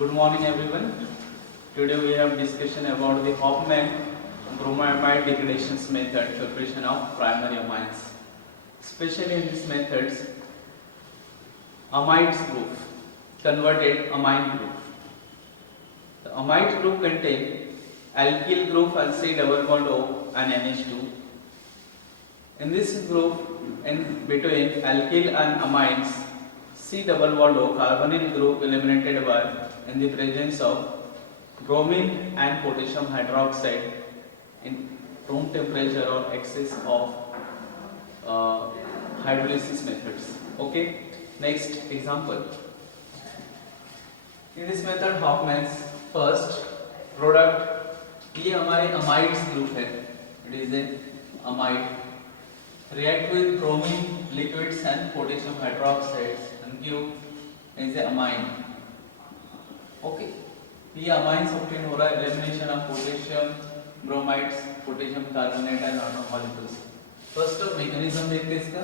Good morning everyone. Today we have discussion about the Hofmann bromamide degradation method preparation of primary amines. Especially in this methods, amides group, converted amine group. The amide group contain alkyl group and C double bond O and NH2. In this group, in between alkyl and amines, C double bond O carbonyl group eliminated by in the presence of bromine and potassium hydroxide in room temperature or excess of hydrolysis methods. Okay. Next example. In this method Hofmann's first product ये हमारे amides group है. It is an amide react with bromine liquids and potassium hydroxides and give is a amine. Okay. ये amines obtain हो रहा है elimination of potassium bromides, potassium carbonate and other molecules. First of mechanism देखते हैं इसका.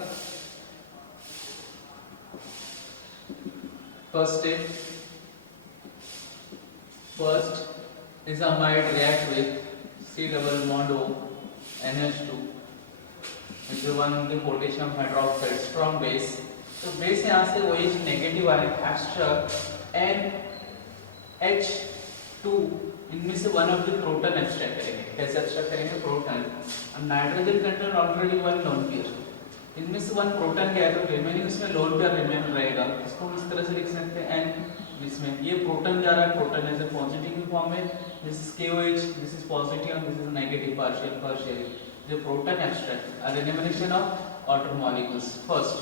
First step. First is amide react with C double bond O NH2 which is one of the potassium hydroxide strong base. तो base यहाँ से OH negative आने extra NH2 इनमें से one of the proton extract करेंगे. कैसे extract करेंगे? Proton. अब nitrogen contain already one lone pair, इनमें से वन प्रोटॉन गया तो रिमेनिंग उसमें लोन पेयर रिमेन रहेगा. इसको इस तरह से लिख सकते हैं N जिसमें ये प्रोटॉन जा रहा है, प्रोटॉन एज ए पॉजिटिव की फॉर्म में, this is KOH, this is positive and this is negative partial. जो प्रोटॉन एक्सट्रैक्ट और elimination of outer molecules first.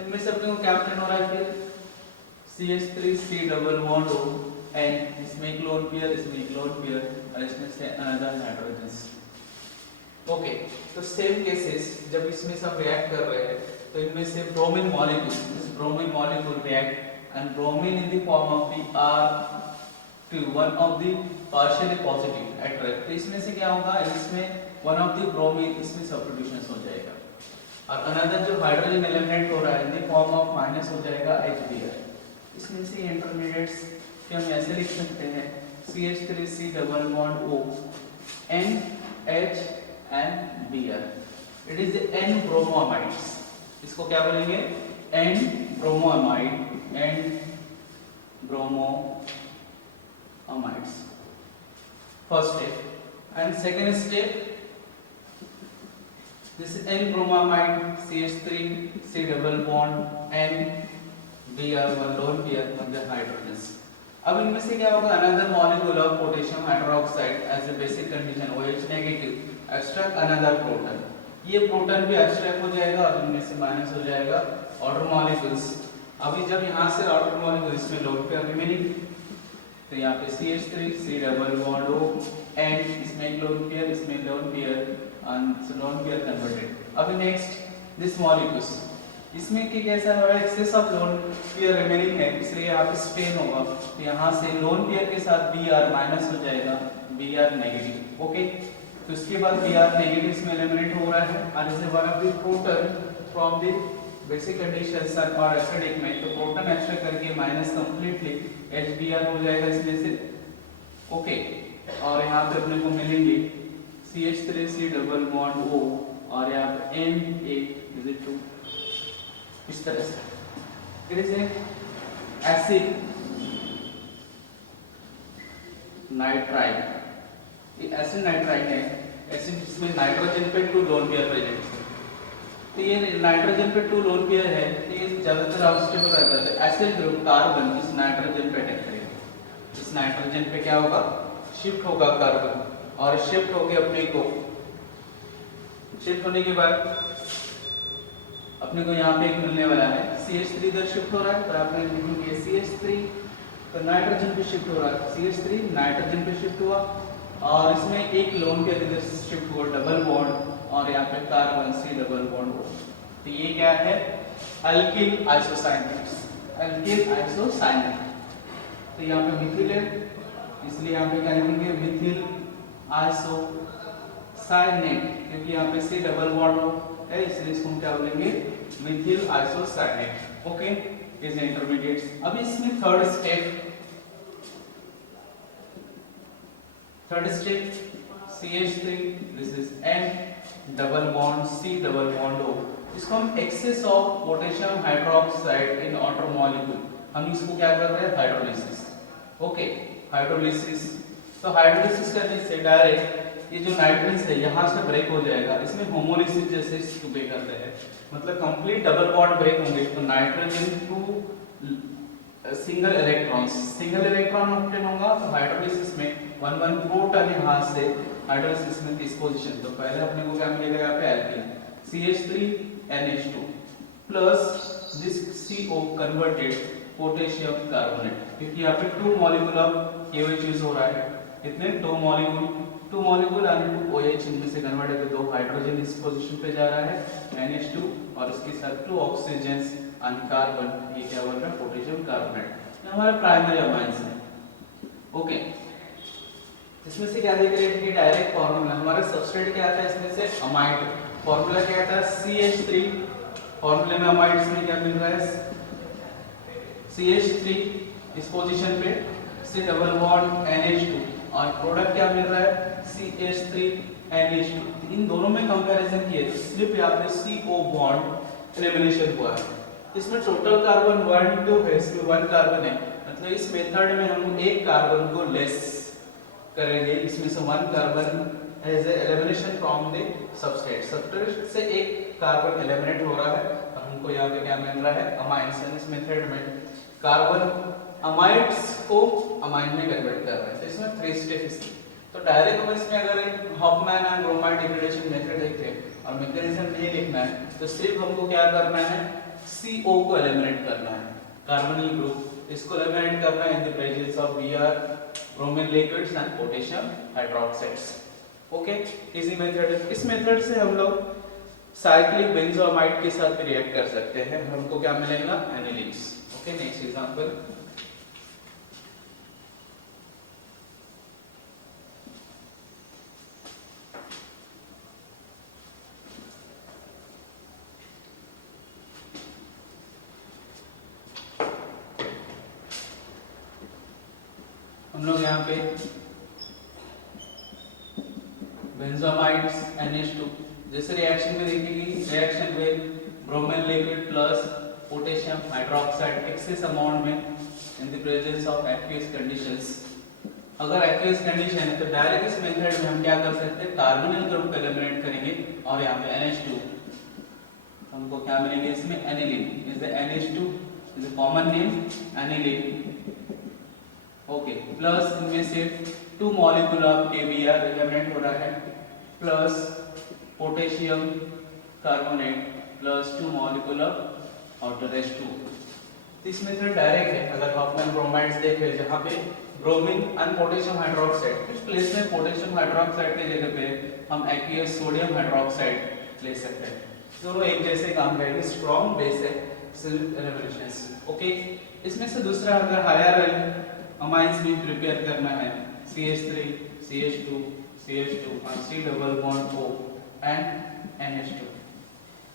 इनमें से अपने को क्या ऑब्टेन हो रहा है? फिर CH3 C double bond O and इसमें एक लोन पेयर, इसमें एक लोन पेयर और इसमें से अनदर हाइड्रोजन्स. ओके. तो सेम केसेस जब इसमें सब रिएक्ट कर रहे हैं तो इनमें से bromine molecule, this bromine molecule react and bromine in the form of the R2 one of the partially positive attract. तो इसमें से क्या होगा? इसमें one of the bromine इसमें substitution हो जाएगा और अनदर जो हाइड्रोजन एलिमेंट हो रहा है in the form of minus हो जाएगा HBr. इसमें से इंटरमीडिएट्स के हम ऐसे लिख सकते हैं CH3 C double bond O NH and Br. It is the N bromoamides. इसको क्या बोलेंगे? N bromoamide and bromoamides. First step. And second step, this is N bromamide CH3 C double bond N Br one lone pair of the hydrogens. अब इनमें से क्या होगा? Another molecule of potassium hydroxide as a basic condition OH negative extract another proton. ये proton भी extract हो जाएगा और इनमें से माइनस हो जाएगा आउटर मॉलिक्यूल्स. अभी जब यहाँ से आउटर मॉलिक्यूल इसमें लोन पेयर रिमेनिंग तो यहाँ पे CH3 C double bond O and इसमें एक लोन पेयर, इसमें lone pair and lone pair converted. अभी नेक्स्ट दिस मॉलिक्यूल्स इसमें कि कैसा हो रहा है? Excess of lone pair remaining है इसलिए यहाँ पे स्पेन होगा. तो यहाँ से लोन पेयर के साथ Br माइनस हो जाएगा, Br नेगेटिव. ओके. तो इसके बाद Br नेगेटिव इसमें एलिमिनेट हो रहा है और is one of the proton from the basic conditions और एसिडिक में. तो प्रोटॉन एक्सट्रैक्ट करके माइनस कंप्लीटली HBr हो जाएगा इसमें से. ओके. और यहाँ पे अपने को मिलेंगे CH3 C double bond O और यहाँ पे N8 इस तरह से. फिर इसे एसिड नाइट्राइड. ये एसिड नाइट्राइड है. एसिड जिसमें नाइट्रोजन पे 2 लोन पेयर प्रेजेंट है. तो ये नाइट्रोजन पे 2 लोन पेयर है तो ये ज्यादातर अनस्टेबल रहता है. एसिड ग्रुप कार्बन इस नाइट्रोजन पे अटैक करेगा. इस नाइट्रोजन पे क्या होगा? शिफ्ट होगा कार्बन और शिफ्ट होके अपने को शिफ्ट होने के बाद अपने को यहाँ पे एक मिलने वाला है. CH3 इधर शिफ्ट हो रहा है तो आपने लिखेंगे CH3 तो नाइट्रोजन पे शिफ्ट हो रहा है. CH3 नाइट्रोजन पे शिफ्ट हुआ और इसमें एक लोन पेयर इधर शिफ्ट हुआ डबल बॉन्ड और यहाँ पे कार्बन C डबल बॉन्ड हो. तो ये क्या है? Alkyl isocyanate. Alkyl isocyanate. तो यहाँ पे मिथिल है इसलिए यहाँ पे क्या लिखेंगे? मिथिल आइसोसाइनेट क्योंकि यहाँ पे C डबल बॉन्ड है इसलिए इसको क्या बोलेंगे? Methyl isocyanate. Okay. Is intermediates. अब इसमें third step CH3, this is N double bond C double bond O। इसको हम excess of potassium hydroxide in water molecule, हम इसको क्या कर रहे हैं, हाइड्रोलिसिस। Okay, hydrolysis. तो हाइड्रोलिसिस करने से डायरेक्ट ये जो नाइट्रेंस है यहाँ से ब्रेक हो जाएगा, इसमें होमोलिसिस जैसे इसको पे करते हैं, मतलब कंप्लीट डबल बॉन्ड ब्रेक होंगे। तो nitrogen two single electron obtain होगा। तो हाइड्रोलिसिस में 1 प्रोटॉन यहाँ से हाइड्रोलिसिस में किस पोजीशन, तो पहले अपने को क्या मिलेगा यहाँ पे alkene CH3NH2 plus this CO converted potassium carbonate, क्योंकि यहाँ पे 2 मॉलिक्यूल ऑफ KOH यूज हो रहा है। कितने, 2 मॉलिक्यूल और 2 OH, इनमें से कन्वर्ट होकर 2 हाइड्रोजन इस पोजीशन पे जा रहा है NH2 और उसके साथ 2 ऑक्सीजन और कार्बन, ये क्या बन रहा है, पोटेशियम कार्बोनेट। ये हमारे प्राइमरी अमाइंस हैं। ओके, इसमें से क्या देख रहे हैं कि डायरेक्ट फार्मूला हमारा सब्सट्रेट क्या आता है, इसमें से अमाइड, फार्मूला क्या आता है CH3, फार्मूले में अमाइड्स में क्या मिल रहा है CH3 इस पोजीशन पे C डबल बॉन्ड NH2 और प्रोडक्ट क्या मिल रहा है CH3NH2। इन दोनों में कंपैरिजन किए तो सिर्फ यहाँ पे CO बॉन्ड एलिमिनेशन हुआ है। इसमें टोटल कार्बन 1 2 है, इसमें 1 कार्बन है, मतलब इस मेथड में हम एक कार्बन को लेस करेंगे, इसमें से 1 carbon as elimination from the substrate से एक कार्बन एलिमिनेट हो रहा है और हमको यहाँ पे क्या मिल रहा है, अमाइंस। इस मेथड में कार्बन अमाइड्स को अमाइन में कन्वर्ट कर रहा है। तो इसमें 3 स्टेप्स। तो डायरेक्ट हम इसमें अगर Hofmann and bromide degradation method देखते हैं और मैकेनिज्म नहीं लिखना है, तो सिर्फ हमको क्या करना है, CO को एलिमिनेट करना है, कार्बोनिल ग्रुप, इसको एलिमिनेट करना है in the presence of Br bromine liquids and potassium hydroxides. Okay, easy method है। इस मेथड से हम लोग साइक्लिक बेंजोअमाइड के साथ रिएक्ट कर सकते हैं, हमको क्या मिलेगा, एनिलीन्स। ओके, नेक्स्ट एग्जांपल, हम लोग यहाँ पे बेंजोअमाइड्स NH2 जैसे रिएक्शन में देखेंगे, रिएक्शन में bromine liquid plus potassium hydroxide excess amount में in the presence of aqueous conditions. अगर एक्वियस कंडीशन है तो डायरेक्ट इस मेथड में हम क्या कर सकते हैं, कार्बोनिल ग्रुप को एलिमिनेट करेंगे और यहाँ पे NH2 हमको क्या मिलेंगे, इसमें aniline is the NH2 is the common name aniline. Okay, plus इनमें से 2 मॉलिक्यूल ऑफ KBr एलिमिनेट हो रहा है plus potassium carbonate plus 2 molecule of outer H2। इस मेथड डायरेक्ट है। अगर हॉफमैन ब्रोमाइड्स देखें जहाँ पे ब्रोमीन एंड पोटेशियम हाइड्रोक्साइड, इस प्लेस में पोटेशियम हाइड्रोक्साइड की जगह पे हम एक्वियस सोडियम हाइड्रोक्साइड ले सकते हैं। दोनों एक जैसे काम करेंगे, स्ट्रॉन्ग बेस है सिर्फ एलिमिनेशन। ओके, इसमें से दूसरा अगर हायर अमाइंस भी प्रिपेयर करना है CH3 CH2 CH2 और C double bond O and NH2,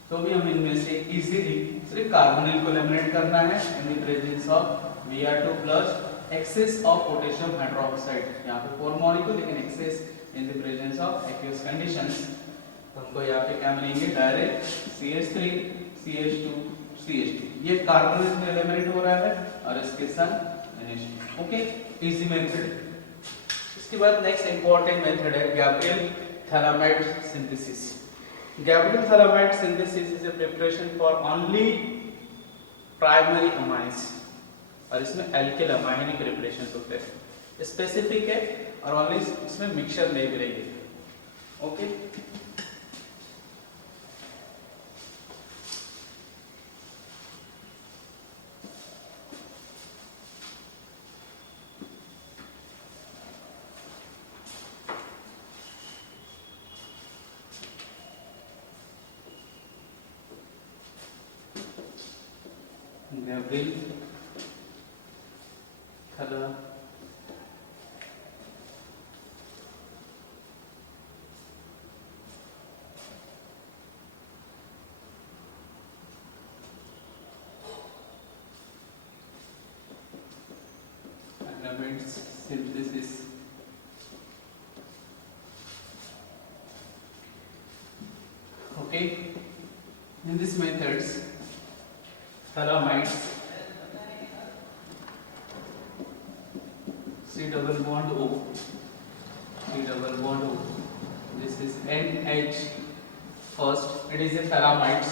तो भी हम इनमें से इजीली सिर्फ कार्बोनिल को एलिमिनेट करना है in the presence of Br2 plus excess of potassium hydroxide, यहाँ पे 4 मॉलिक्यूल लेकिन excess in the presence of aqueous conditions. तो हमको यहाँ पे क्या मिलेंगे, डायरेक्ट CH3 CH2 CH2, ये कार्बोनिल में एलिमिनेट हो रहा है और इसके साथ NH2। Okay, easy method. इसके बाद नेक्स्ट इंपॉर्टेंट मेथड है Gabriel phthalimide synthesis. Gabriel thalamide synthesis is a preparation for only primary amines और इसमें एल्किल अमाइन प्रिपरेशन होते हैं, स्पेसिफिक है और ओनली इसमें मिक्सचर नहीं मिलेगी। Okay, Gabriel thalamide its synthesis. Okay, in these methods thalamides C double bond O, C double bond O, this is NH first, it is a thalamides.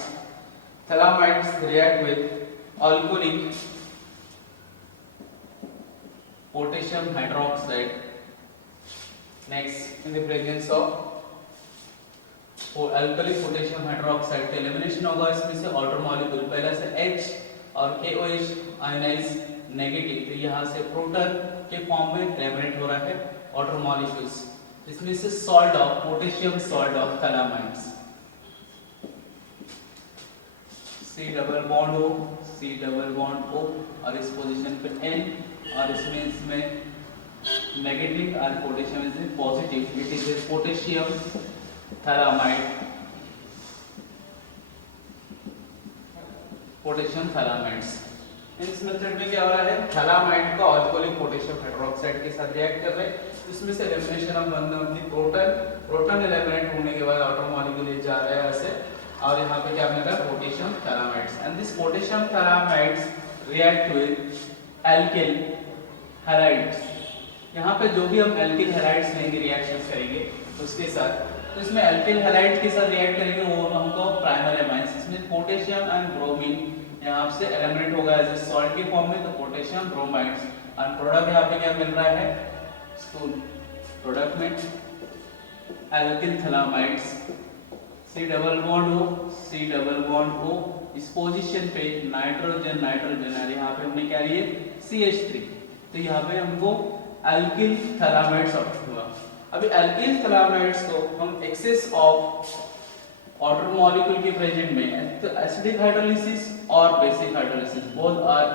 Thalamides react with alcoholic potassium hydroxide. Next, in the presence of alkali potassium hydroxide का elimination होगा। इसमें से outer molecule पहले से H और KOH ionise negative, तो यहाँ से प्रोटॉन के फॉर्म में एलिमिनेट हो रहा है आउटर मॉलिक्यूल्स। इसमें से salt of potassium salt of phthalimides C double bond O, C double bond O और इस पोजीशन पे N और इसमें नेगेटिव और potassium is positive, it is a potassium phthalimide, potassium phthalimides. इस मेथड में क्या हो रहा है, थैलामाइड का अल्कोहलिक पोटेशियम हाइड्रोक्साइड के साथ रिएक्ट कर रहे हैं। इसमें से elimination of one of the proton eliminate होने के बाद आउटर मॉलिक्यूल जा रहा है ऐसे, और यहाँ पे क्या मिल रहा है potassium phthalimides. And this potassium phthalimides react with alkyl halides. यहाँ पे जो भी हम एल्किल हैलाइड्स लेंगे रिएक्शन करेंगे उसके साथ, तो इसमें एल्किल हैलाइड के साथ रिएक्ट करेंगे वो हमको प्राइमरी अमाइंस। इसमें पोटेशियम एंड ब्रोमीन यहाँ से एलिमिनेट होगा एज ए सॉल्ट के फॉर्म में, तो पोटेशियम ब्रोमाइड्स और प्रोडक्ट यहाँ पे क्या मिल रहा है, स्टूल प्रोडक्ट में alkyl phthalimides C double bond O, C double bond O, इस पोजीशन पे नाइट्रोजन नाइट्रोजन और यहाँ पे हमने क्या लिए CH3, तो यहाँ पे हमको एल्किल थैलामाइड्स ऑप्शन हुआ। अभी एल्किल थैलामाइड्स को हम एक्सेस ऑफ ऑर्डर मॉलिक्यूल के प्रेजेंट में तो एसिडिक हाइड्रोलिसिस और basic hydrolysis both are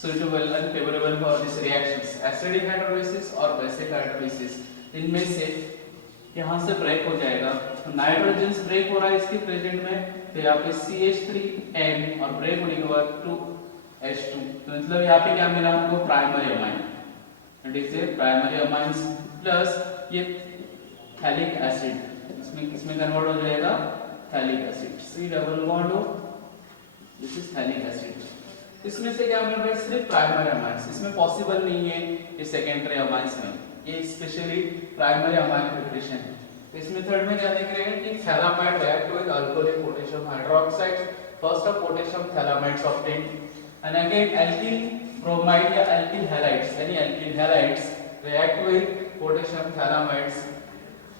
suitable and favourable for this reactions. Acidic hydrolysis और बेसिक हाइड्रोलिसिस इनमें से यहाँ से ब्रेक हो जाएगा, तो नाइट्रोजन ब्रेक हो रहा है इसके प्रेजेंट में, तो यहाँ पे CH3N और ब्रेक होने के बाद 2H2, तो मतलब यहाँ पे क्या मिला हमको primary amine, it is A primary amines plus ये थैलिक एसिड, इसमें किसमें कन्वर्ट हो जाएगा phthalic acid C double bond O, this is phthalic acid. इसमें से क्या मिल रहा है सिर्फ प्राइमरी अमाइंस, इसमें पॉसिबल नहीं है ये सेकेंडरी अमाइंस में, ये स्पेशली प्राइमरी अमाइन प्रिपरेशन है। तो इस मेथड में क्या देख रहे हैं कि phthalimide react with alcoholic potassium hydroxide, first of potassium phthalimides obtained and again alkyl bromide या एल्किल हैलाइड्स यानी alkyl halides react with potassium thalamides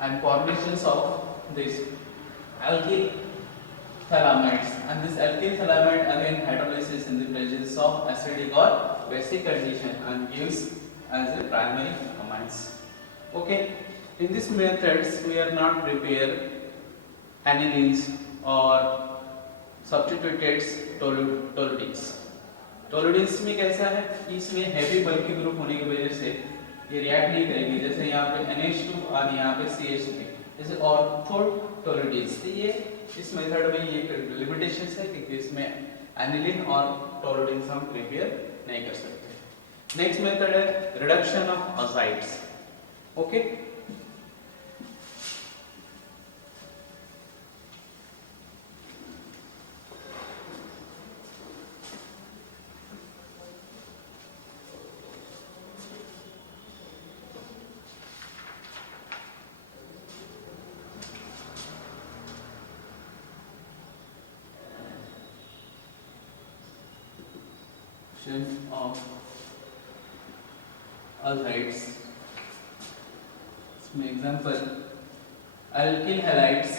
and formations of this alkyl thalamides, and this alkyl thalamide again hydrolysis in the presence of acidic or basic condition and gives as a primary amines. Okay, in this methods we are not prepare anilines or substituted toluenes. टोलुडेंस में कैसा है कि इसमें heavy बल्की group होने की वजह से ये रिएक्ट नहीं करेंगे, जैसे यहाँ पे NH2 और यहाँ पे CH3, जैसे ऑर्थोटोलुडेंस। तो ये इस मेथड में ये लिमिटेशंस है क्योंकि इसमें एनिलीन और टोलुडेंस हम प्रिपेयर नहीं कर सकते। नेक्स्ट मेथड है reduction of azides. Okay, of alkyds, इसमें example alkyl halides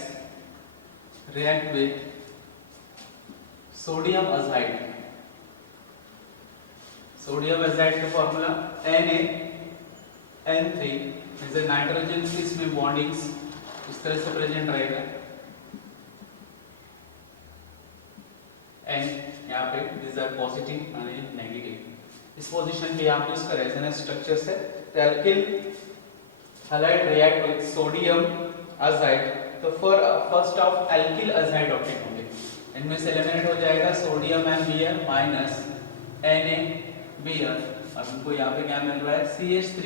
react with sodium azide। Sodium azide का formula Na N3 is a nitrogen से इसमें बॉन्डिंग्स इस तरह से प्रेजेंट रहेगा, एंड यहाँ पे this are positive and negative. इस पोजीशन पे यहाँ पे इसका रेजोनेंस स्ट्रक्चर्स है, तो alkyl halide react with sodium azide, तो first of alkyl azide obtain होंगे, इनमें से एलिमिनेट हो जाएगा sodium and Br minus Na Br, अब हमको यहाँ पे क्या मिल रहा है CH3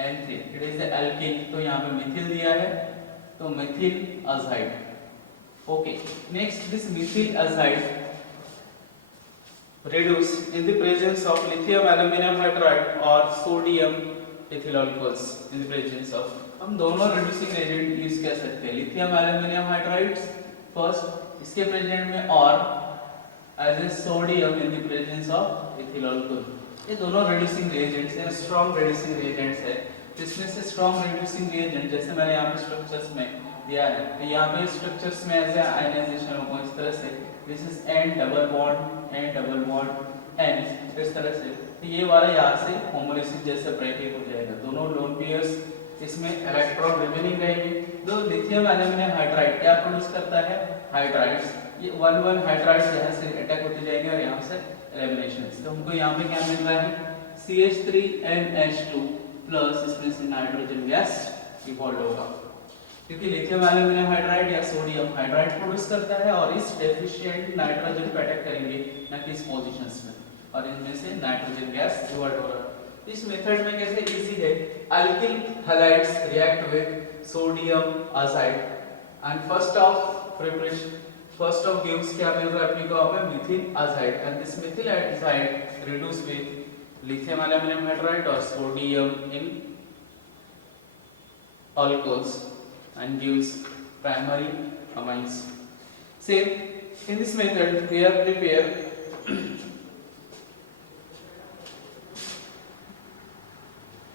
N3, it is the alkene, तो यहाँ पे मिथिल दिया है तो Mithil azide. Okay, next this methyl azide reduce in the presence of lithium aluminum hydride or sodium ethyl alcohols in the presence of, हम दोनों reducing agent यूज कर सकते हैं, lithium aluminum hydrides फर्स्ट इसके प्रेजेंट में और as a sodium in the presence of ethyl alcohol, ये दोनों reducing reagents हैं, strong reducing reagents है। जिसमें से strong reducing reagent जैसे मैंने यहाँ पे स्ट्रक्चर्स में दिया है, तो यहाँ पे स्ट्रक्चर्स में ऐसे आयनाइजेशन होगा इस तरह से, this is N double bond N, इस तरह से, तो ये वाला यहाँ से होमोलिसिस जैसे ब्रेकअप हो जाएगा, दोनों लोन पेयर्स इसमें इलेक्ट्रॉन रिमेनिंग रहेंगे। दो लिथियम एल्यूमिनियम हाइड्राइड क्या प्रोड्यूस करता है, हाइड्राइड्स, ये 1 हाइड्राइड्स यहाँ से अटैक होते जाएंगे और यहाँ से एलिमिनेशन। तो हमको यहाँ पे क्या मिल रहा है CH3NH2 प्लस इसमें से नाइट्रोजन गैस इवॉल्व होगा, क्योंकि लिथियम एल्यूमिनियम हाइड्राइड या सोडियम हाइड्राइड प्रोड्यूस करता है और इस डेफिशिएंट नाइट्रोजन पे अटैक करेंगे ना कि इस पोजीशंस में, और इनमें से नाइट्रोजन गैस इवॉल्व हो रहा है। इस मेथड में कैसे इजी है, alkyl halides react with sodium azide and first of gives क्या मिल रहा है अपने को हमें methyl azide, and this methyl azide reduce with lithium aluminium hydride और sodium in alcohols and gives primary amines. Same in this method we are prepare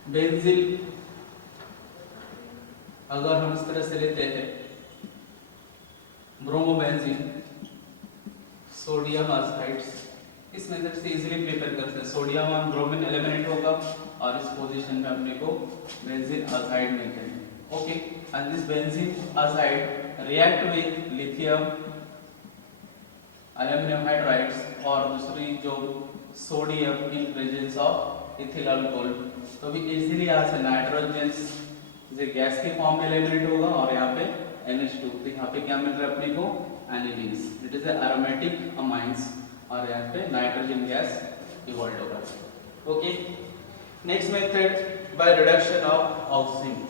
benzene, अगर हम इस तरह से लेते हैं ब्रोमोबेंजीन, सोडियम अजाइड्स, इस मेथड से इजीली प्रिपेयर करते हैं, सोडियम और ब्रोमीन एलिमिनेट होगा और इस पोजीशन में अपने को बेंजीन अजाइड मिलते हैं। Okay, and this benzene azide react with lithium aluminium hydrides और दूसरी जो sodium in presence of ethyl alcohol, तो भी इजीली यहाँ से नाइट्रोजन जो गैस के फॉर्म में एलिमिनेट होगा और यहाँ पे NH2, तो यहाँ पे क्या मिल रहा है अपने को एनिलीन्स, इट इज एरोमेटिक अमाइंस, और यहाँ पे नाइट्रोजन गैस इवॉल्व होगा। Okay, next method by reduction of oxygen.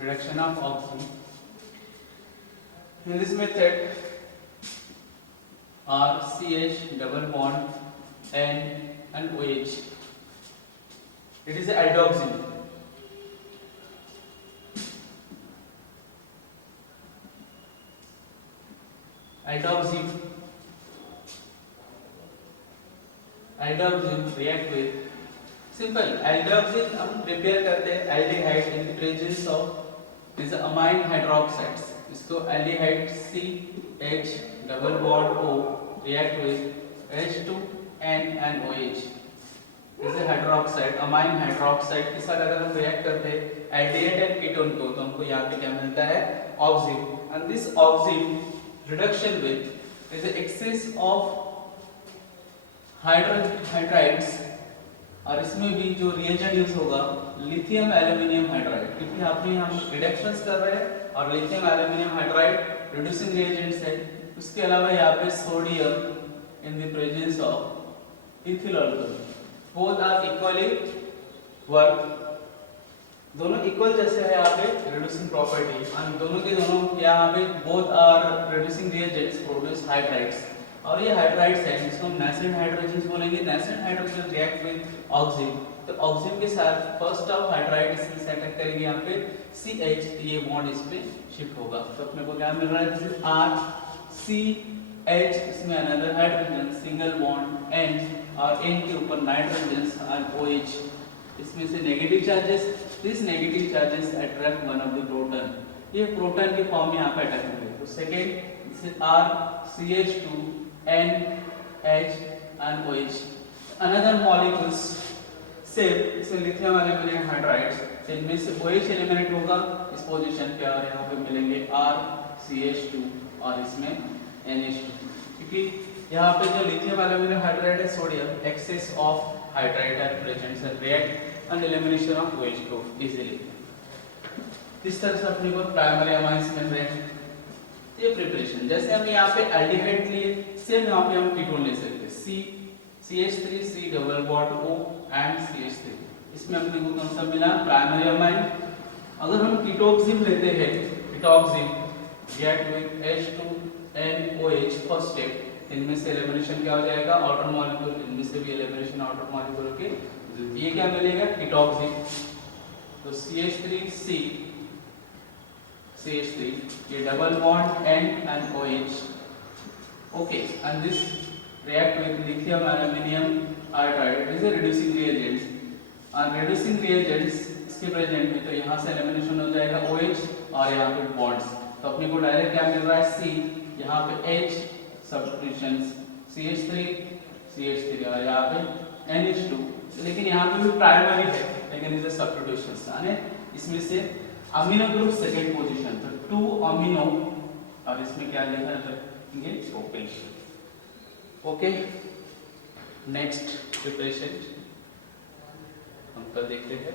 Reduction of oxygen. In this method, RCH double bond N and OH. It is a aldoxin. Aldoxin react with simple aldoxime हम prepare करते हैं aldehyde in the presence of this amine hydroxides, इसको aldehyde CH double bond O react with H2N and OH, this hydroxide amine hydroxide के साथ अगर हम react करते हैं एल्डिहाइड एंड कीटोन को, तो हमको यहाँ पे क्या मिलता है oxygen, and this oxygen reduction with is excess of hydrides, और इसमें भी जो रिएजेंट यूज होगा लिथियम एल्यूमिनियम हाइड्राइड, क्योंकि यहाँ पे हम रिडक्शंस कर रहे हैं और lithium aluminium hydride reducing reagents है। उसके अलावा यहाँ पे sodium in the presence of ethyl alcohol, both are equally work, दोनों इक्वल जैसे है यहाँ पे रिड्यूसिंग प्रॉपर्टी, और दोनों के दोनों यहाँ पे both are reducing reagents produce hydrides, और ये हाइड्राइड्स हैं जिसको हम नेसेंट हाइड्रोजन बोलेंगे। Nascent hydrogen react with oxygen, तो ऑक्सीजन के साथ फर्स्ट ऑफ हाइड्राइड इसमें अटैक करेंगे यहाँ पे CH, ये बॉन्ड इस पे शिफ्ट होगा, तो अपने को क्या मिल रहा है, दिस इज RCH, इसमें another hydrogen single bond N, और N के ऊपर नाइट्रोजन और OH, इसमें से negative charges, this negative charges attract one of the proton, ये प्रोटॉन के फॉर्म में यहाँ पे अटैक होंगे। तो second this is RCH2 NH and OH, another molecules same इसमें लिथियम एल्यूमिनियम हाइड्राइड्स, इनमें से OH एलिमिनेट होगा इस पोजीशन पे और यहाँ पे मिलेंगे RCH2 और इसमें NH2, क्योंकि यहाँ पे जो लिथियम एल्यूमिनियम हाइड्राइड है sodium excess of hydride are present and react and elimination of OH group easily. इस तरह से अपने को प्राइमरी अमाइंस मिल रहे हैं। ये प्रिपरेशन जैसे हम यहाँ पे एल्डिहाइड लिए सेम यहाँ पे हम कीटोन ले सकते हैं CH3 C double bond O and CH3, इसमें अपने को कौन सा मिला प्राइमरी अमाइन। अगर हम कीटोक्सिम लेते हैं ketoxime get with H2NOH first step, इनमें से एलिमिनेशन क्या हो जाएगा आउटर मॉलिक्यूल, इनमें से भी एलिमिनेशन आउटर मॉलिक्यूल के, ये क्या मिलेगा कीटोक्सिम। तो CH3 ये double bond N and OH, okay, and this react with lithium aluminum hydride, it is a reducing reagent, and reducing reagents इसके प्रेजेंट में तो यहाँ से एलिमिनेशन हो जाएगा OH और यहाँ पे बॉन्ड्स, तो अपने को डायरेक्ट क्या मिल रहा है C, यहाँ पे H सब्स्टिट्यूशंस CH3 और यहाँ पे NH2, लेकिन यहाँ पे भी प्राइमरी है लेकिन इसे सब्स्टिट्यूशंस यानी इसमें से अमीनो ग्रुप सेकंड पोजीशन, तो 2 अमीनो और इसमें क्या लिखा है प्रोपेन। ओके, नेक्स्ट प्रिपरेशन हम कर देखते हैं।